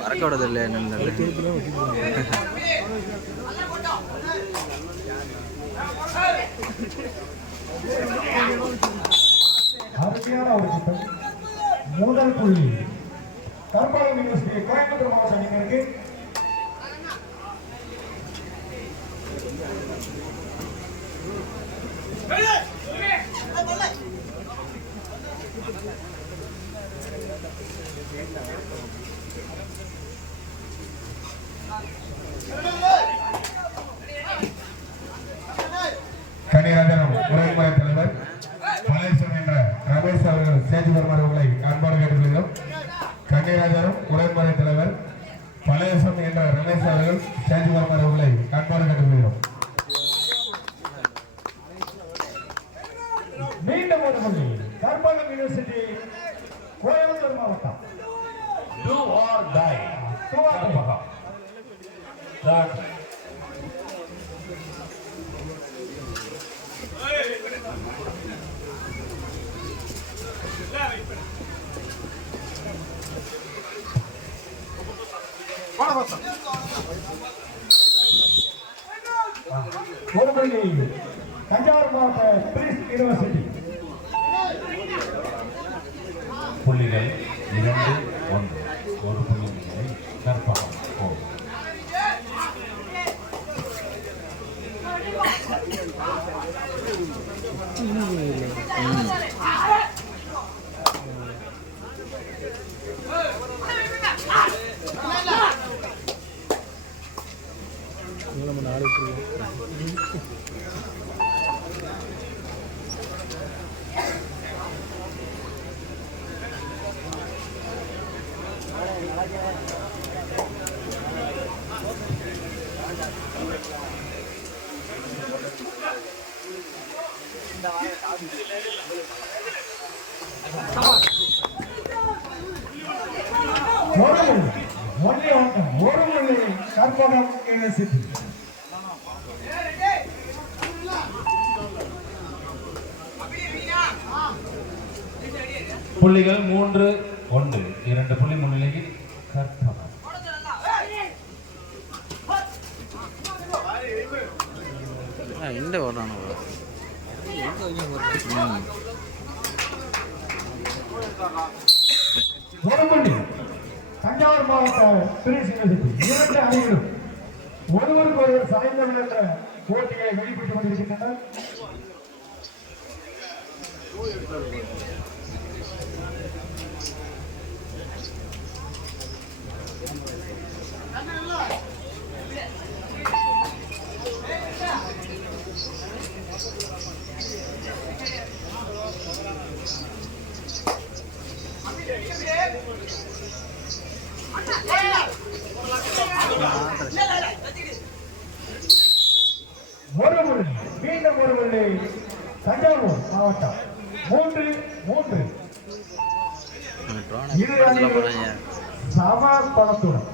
பறக்கவிடதில்லை என்னன்னு அருமையான ஒரு திட்டம். முதல் புள்ளி கருப்பாளம் யூனிவர்சிட்டி கோயம்புத்தூர் மாவட்ட அணியினருக்கு. கன்னிராஜனம் உரைமுறை தலைவர் மலேசன் என்ற ரமேஷ் அவர்கள் சேஜ் வருமாறு உங்களை அன்பாடு கேட்டுக்கொள்கிறோம். கன்னிராஜனம் உரைமுறை தலைவர் மலேசன் என்ற ரமேஷ் அவர்கள் சேஜ் வருமாறு உங்களை அன்பாடு கேட்டுக்கொள்கிறோம். மீண்டும் ஒரு புள்ளி கர்பாலம் யூனிவர்சிட்டி கோயம்புத்தூர் மாவட்டம். Do or die. ஒரு புள்ளி தஞ்சாவூர் மாவட்ட பிரிஸ் யூனிவர்சிட்டி. புள்ளிகள் 2-1. ஒரு புள்ளி கற்பகம். ஒரு புள்ளி கற்பகம் யூனிவர்சிட்டி. புள்ளிகள் 3-1. 2 புள்ளி முன்னிலையில் கற்பகம். இந்த ஓடான தஞ்சாவூர் மாவட்ட பிரிஸ் யூனிவர்சிட்டி. 2 அணிகளும் ஒருவருக்கு ஒருவர் சாய்ந்தவர்கள் என்ற போட்டியை வெளிப்பட்டுக் கொண்டிருக்கின்றனர். ஒரு புள்ளி மீண்டும் ஒரு புள்ளி தஞ்சாவூர் மாவட்டம். 3-3. இரு அணிகளும் சம பணத்துடன்.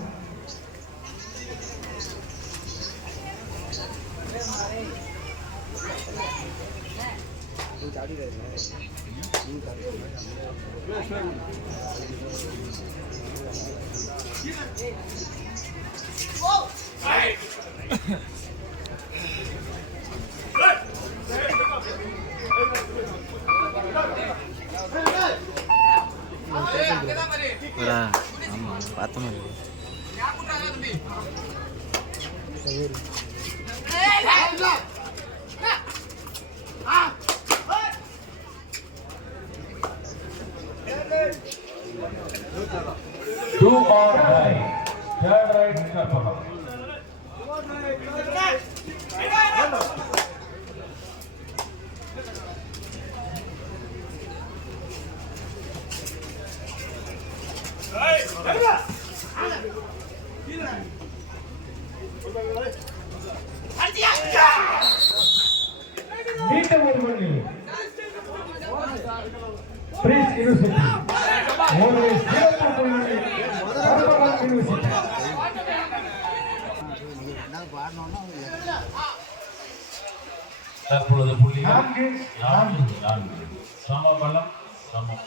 பார்த்தோம். Do or die. Third right. தற்பொழுது புள்ளிகள் 4-4 சமபலம் சமம்.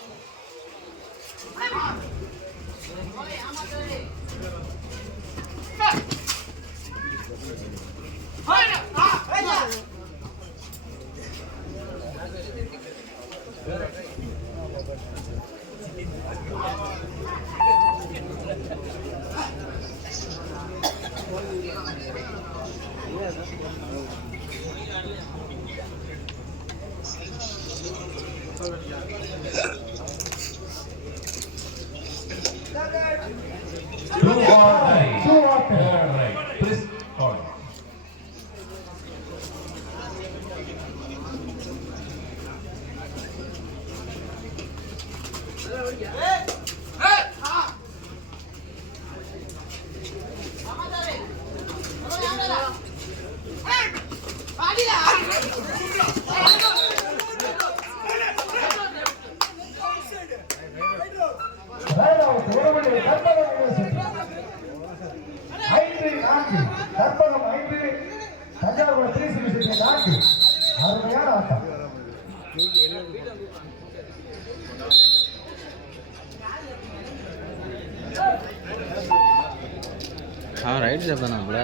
அவன் ரைட் ஸ்டெப் தானே,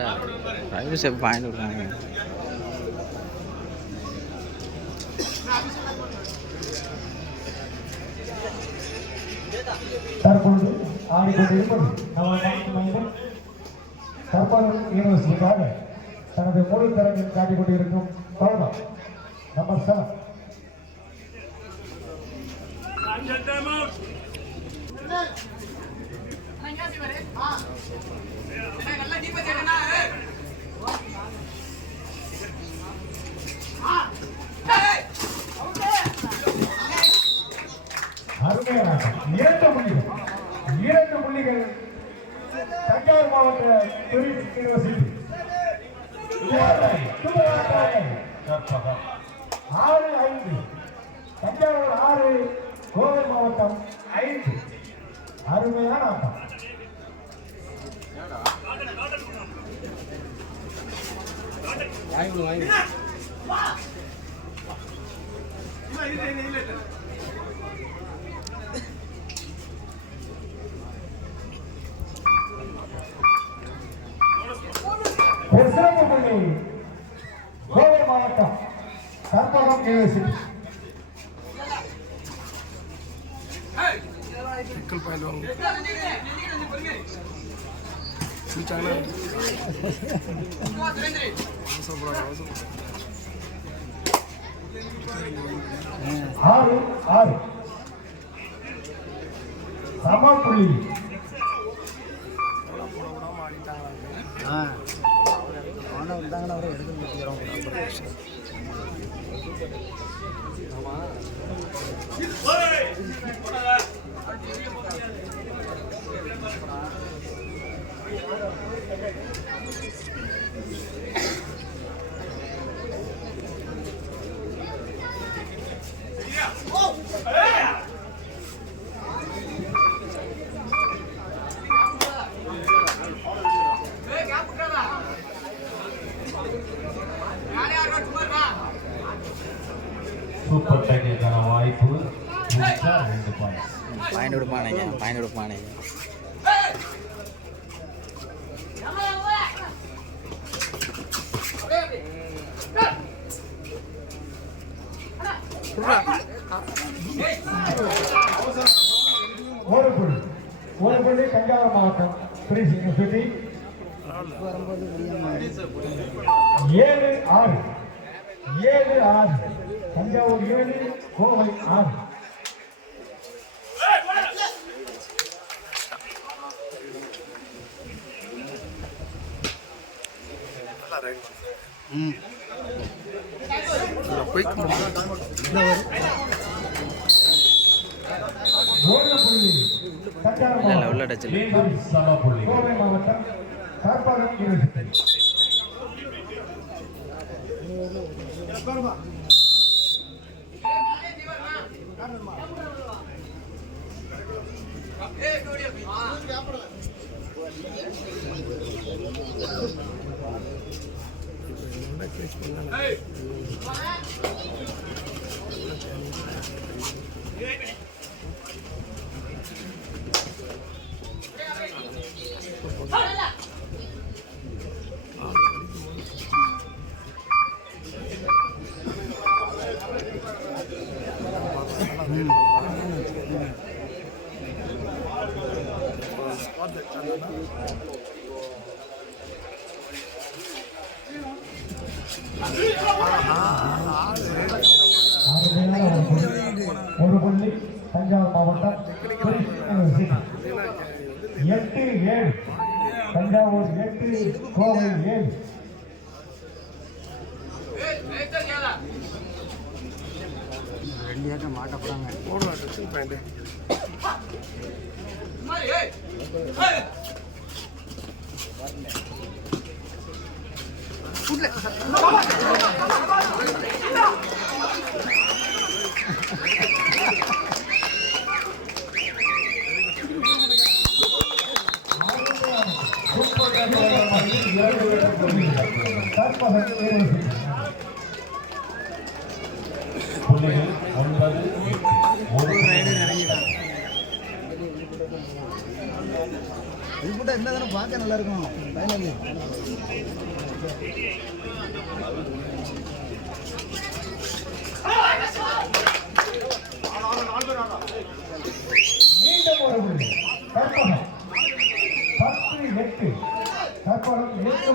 ரைட் ஸ்டெப் பாயிண்ட் விட்டாங்க. தற்பொழுது ஆடிக்கொண்டிருப்பது நமது தற்போது யூனிவர்சிட்டிக்காக தனது முழு திறமையை காட்டிக் கொண்டிருக்கும் பவுனா நம்பர் 7. அருமையான 2 புள்ளிகள் தஞ்சாவூர் மாவட்ட தொழில் யூனிவர்சிட்டி 6-5 தஞ்சாவூர் 6 கோவை மாவட்டம் 5. அருமையான ஆட்டம். சிறப்பு புள்ளி கோவை மாவட்டம் கற்பகம் யூனிவர்சிட்டி. ஆறு சம புள்ளி. வந்தாங்கன்னா அவரை எடுத்து முடிக்கிறோம். சூப்பர் டேக்கிற்கான வாய்ப்பு. 2 பாயிண்ட் கொடுப்பானே. ஒரு புள்ளி தஞ்சாவூர் மாவட்டம் பிரின்ஸ் யூனிவர்சிட்டி 7-6 தஞ்சாவூர் 7 கோவை 6. உள்ள டச்சில் கோவை மாவட்டம் கற்பகம் யூனிவர்சிட்டி. ஒரு புள்ளி தஞ்சாவூர் மாவட்டம் 8-7 தஞ்சாவூர் 8 கோவை 7. ரெண்டு மாட்ட போறாங்க புள்ளிகள் 9, 8. இது போட்டா என்ன தானே பார்க்க நல்லா இருக்கும். மீண்டும் ஒரு புள்ளி கற்பகம் 10-8 கற்பகம் 8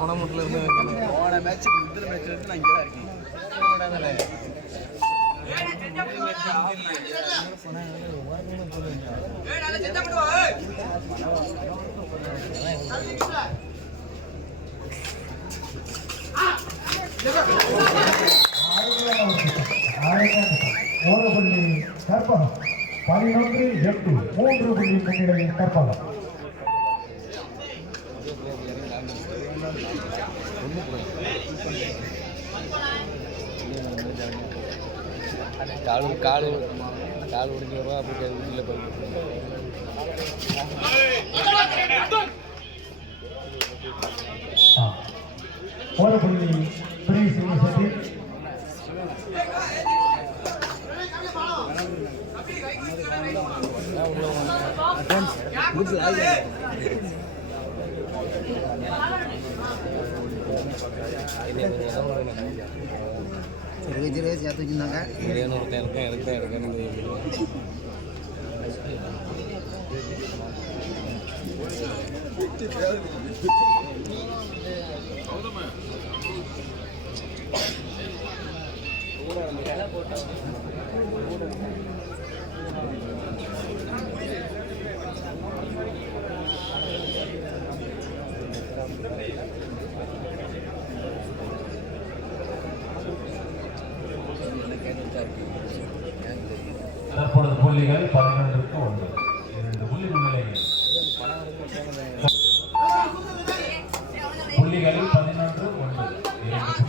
குணமுட்டில் இருந்து போன மேட்ச் முதல் மேட்ச்ல இருந்து நான் இங்கே தான் இருக்கேன். ஒரு புள்ளி கற்பகம் 11-8 3 புள்ளி முன்னிலையில் கற்பகம். கால் உடைஞ்சு வருவா அப்படி வீட்டில் போய் ஒரு புள்ளி பிரி சிவசக்தி சேர்த்து வச்சுருந்தாங்க. எடுக்கணும் தற்பொழுது புள்ளிகள் 11-9 2 புள்ளி முன்னிலையில் புள்ளிகள் 11-9 2 புள்ளி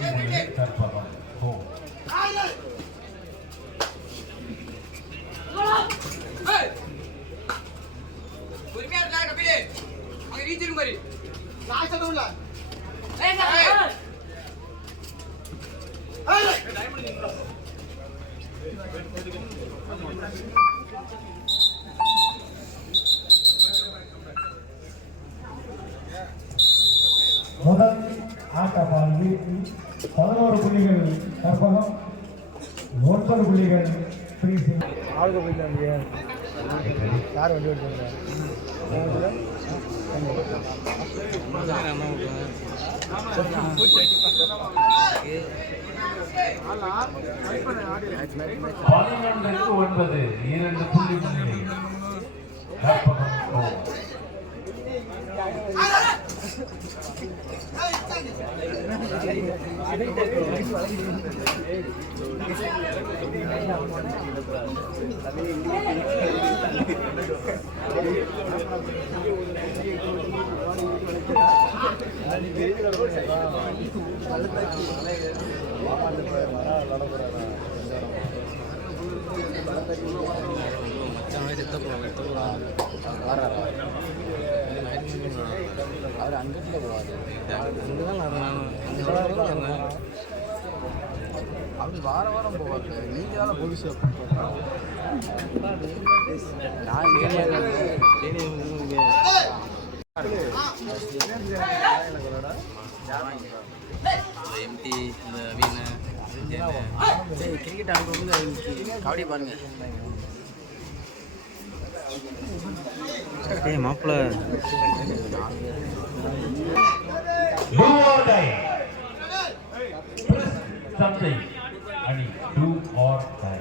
முன்னிலையில் கற்பகம். முதல் ஆட்டப்பால் 11 புள்ளிகள் கற்பகம் 9 புள்ளிகள் ஆளுக்கு போயிட்டு யார் வண்டி ஓட்டுவாங்க பதினொன்றுக்கு 9 2 புள்ளி முன்னிலை கற்பகம் அவர் அங்கிட்ட போவாது அப்படி வாரம் போவாங்க. நீங்க தான் புதுசு எம்டி இந்த வீணு கிரிக்கெட் அனுப்பும்போது கபடி பாருங்க. மாப்பிள்ள தந்தை அணி டூ ஆர் டை.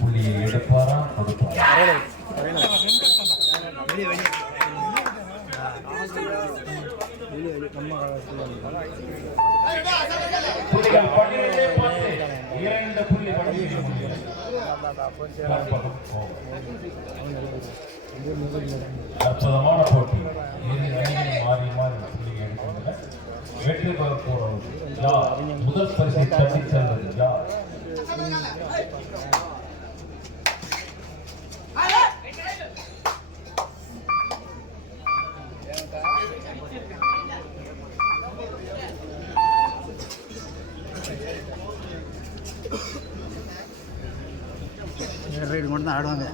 புள்ளியை எடுப்பாரா கொடுப்பாரா? புள்ளிகள் 12 புள்ளி அற்புதமான போட்டி. மாறி மாறி புள்ளிகள் எடுக்கின்றன. வெற்றி பெற போறது யார்? முதல் பரிசை தட்டி செல்வது யார்? ரைடு மட்டும் தான் ஆடுவாங்க.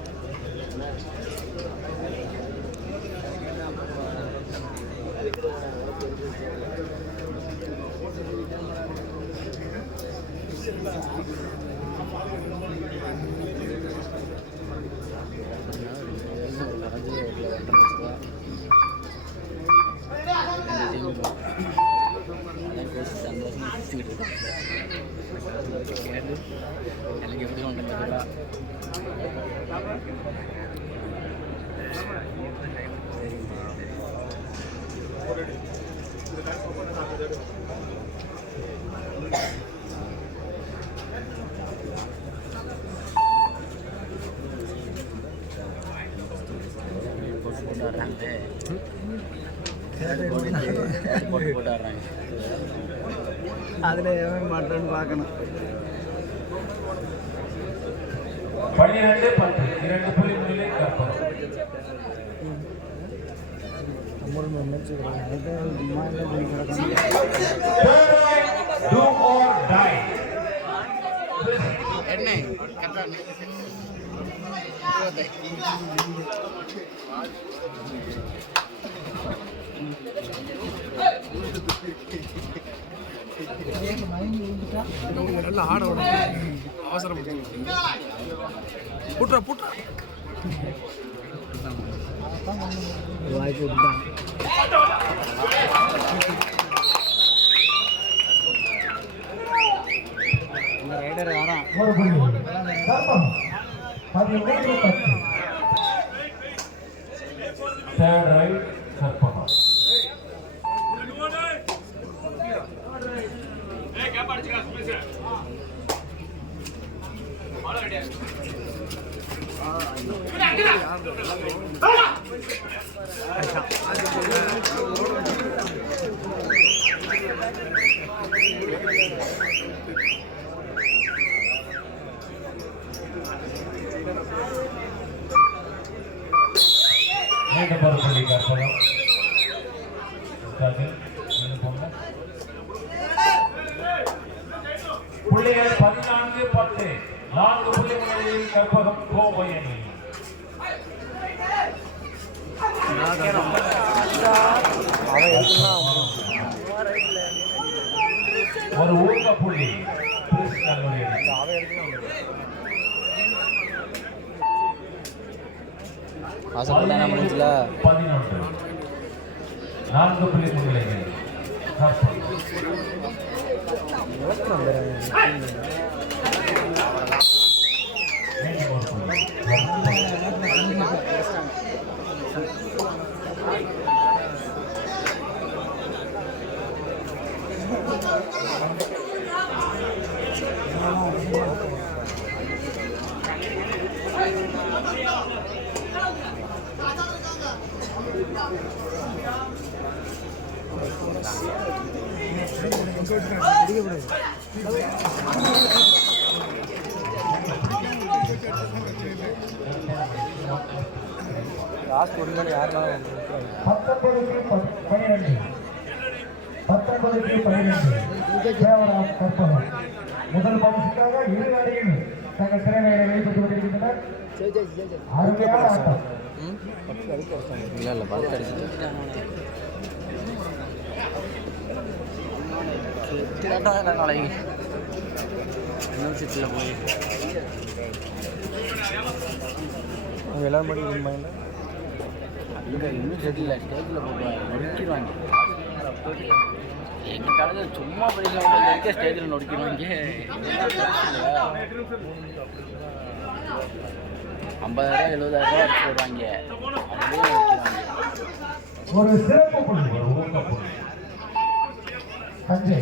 எனக்கு எப்படி ஒன்றுங்களா போட்டாடுறாங்க. அதில் எவன் மாட்டேன்னு பார்க்கணும். 12-10 2 புள்ளி முன்னிலை கற்பகம். Do or die. என்ன நல்லா ஆட அவசரம் புட்றா புட்றா வாய்ப்பு விட்டுட்டான். இந்த ரைடர் வரான். Third right Karpagam. மீண்டும் ஒரு புள்ளி கற்பகம். புள்ளிகள் கோவை அணி. ஒரு ஊக்க புள்ளி கல்லூரி அணி. 11 4 புள்ளி முன்னிலையில் லாஸ்ட் ஒரு மணி யாருனாலும் 19 தேவராஜ் கற்பகம் முதல் பரிசுக்காக இரு அணியில் தங்கள் திறமையை வெளிப்படுத்திக் கொண்டிருக்கின்றனர். அருமையான ஆட்டம். இல்லை பல்க் அடிச்சு நாளைக்கு யூனிவர்சிட்டியில் போய் அவங்க எல்லாரும் படி மைண்ட் இல்லை யூனிவர்சிட்டியில் ஸ்டேஜில் போடுவாங்க நொறுக்கிடுவாங்க. எங்கள் காலத்தில் சும்மா படிக்கலாம் இருக்க ஸ்டேஜில் நொறுக்கிடுவாங்க. 50,000 70,000 அடிச்சு போடுவாங்க. அப்படியே நொறுக்கிடுவாங்க. ஒரு சிறப்பு புள்ளி தஞ்சை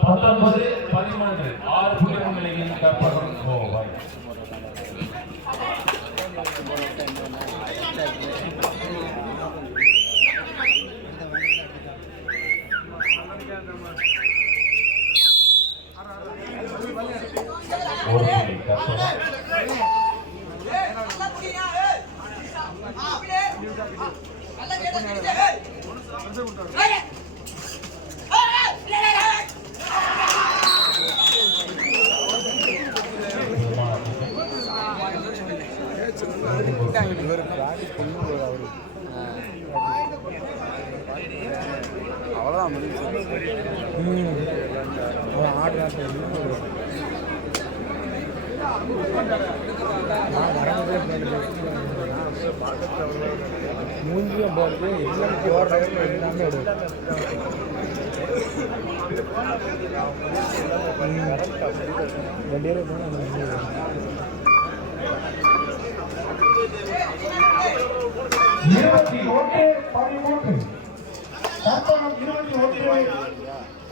19-13 6 புள்ளி முன்னிலையில் கற்பகம் கோவை. ஒரு புள்ளி கற்பகம். அவ்வளோதான் மூஞ்சியும் போகிறது எல்லாம் பியோர் எல்லாமே வண்டியில்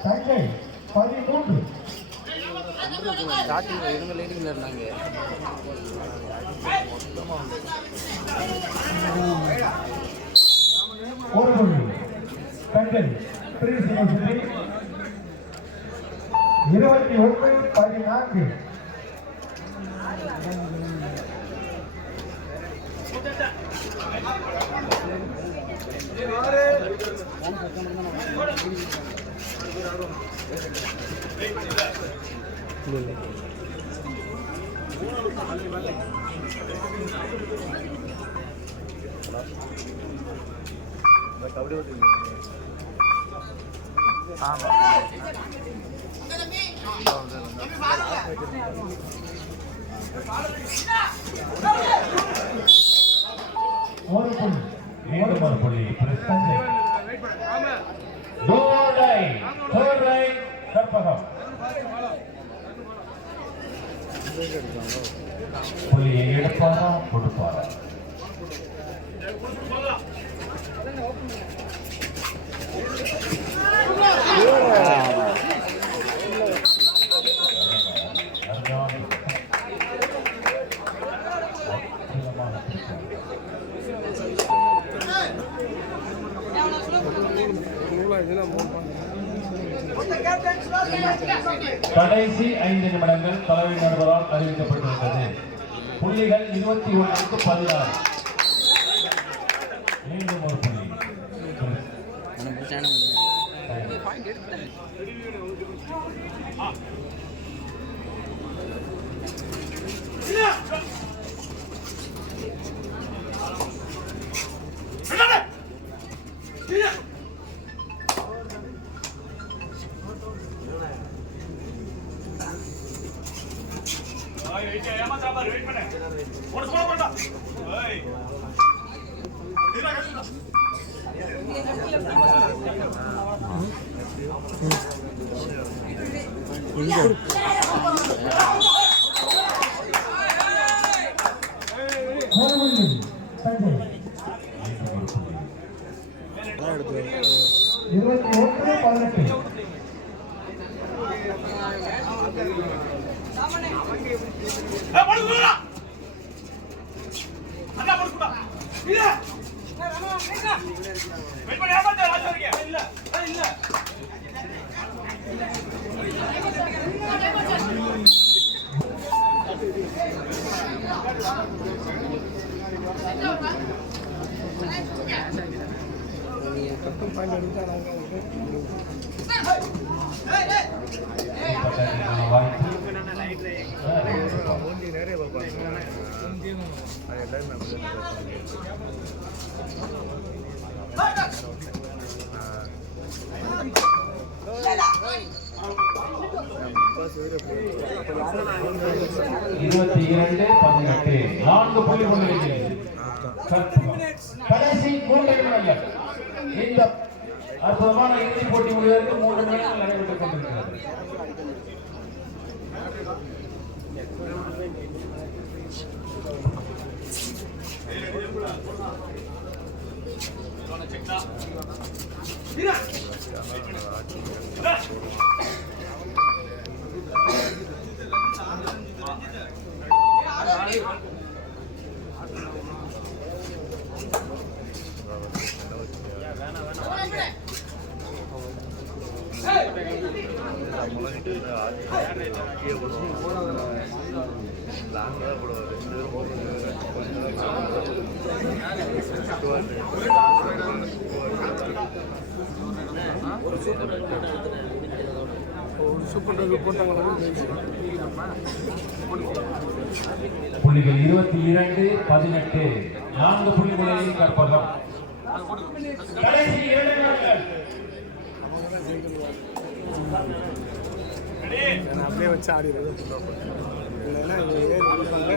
தஞ்சை 13 ஸ்டார்டிங் இவங்க லைட்டிங்கில் இருந்தாங்க. ஒரு புள்ளி தஞ்சை 21-14. ஒரு புள்ளி மீண்டும் ஒரு புள்ளி கற்பகம். புள்ளியை எடுப்பாரா கொடுப்பாரா? கடைசி 5 நிமிடங்கள் தலைமை நடுவரால் அறிவிக்கப்பட்டிருக்கிறது. புள்ளிகள் 21-16. மீண்டும் ஒரு புள்ளி. கடைசி 3 நிமிடங்கள். இந்த அற்புதமான இறுதிப் போட்டி முடிவதற்கு 3 நிமிடங்கள் நடைபெற்றுக் கொண்டிருக்கிறது. புள்ளிகள் 22-18 4 புள்ளி முறையில் கற்பகம். கடைசி 2 நிமிடங்கள். அப்படியே வச்சு ஆடிடுறது இல்லைன்னா ஏறி கொடுப்பாங்க.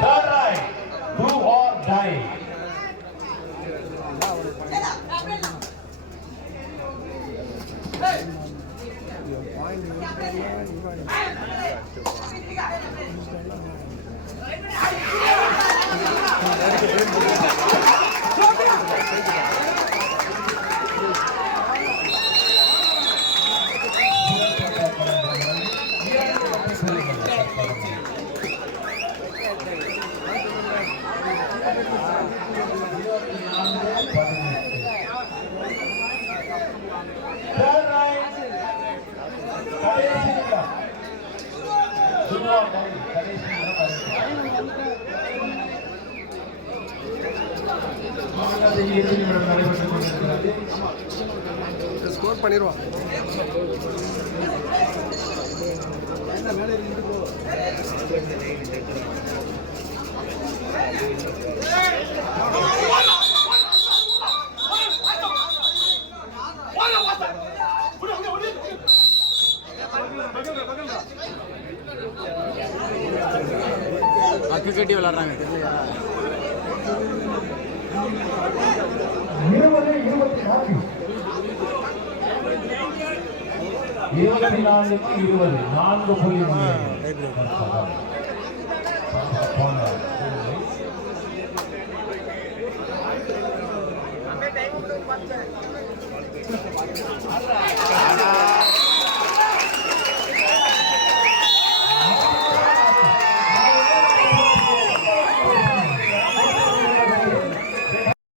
Third right, do or die. Score பண்ணிடுவான். கிரிக்கெட் விளையாடுறாங்க. 24-20 4 புள்ளி முன்னேற்றம்.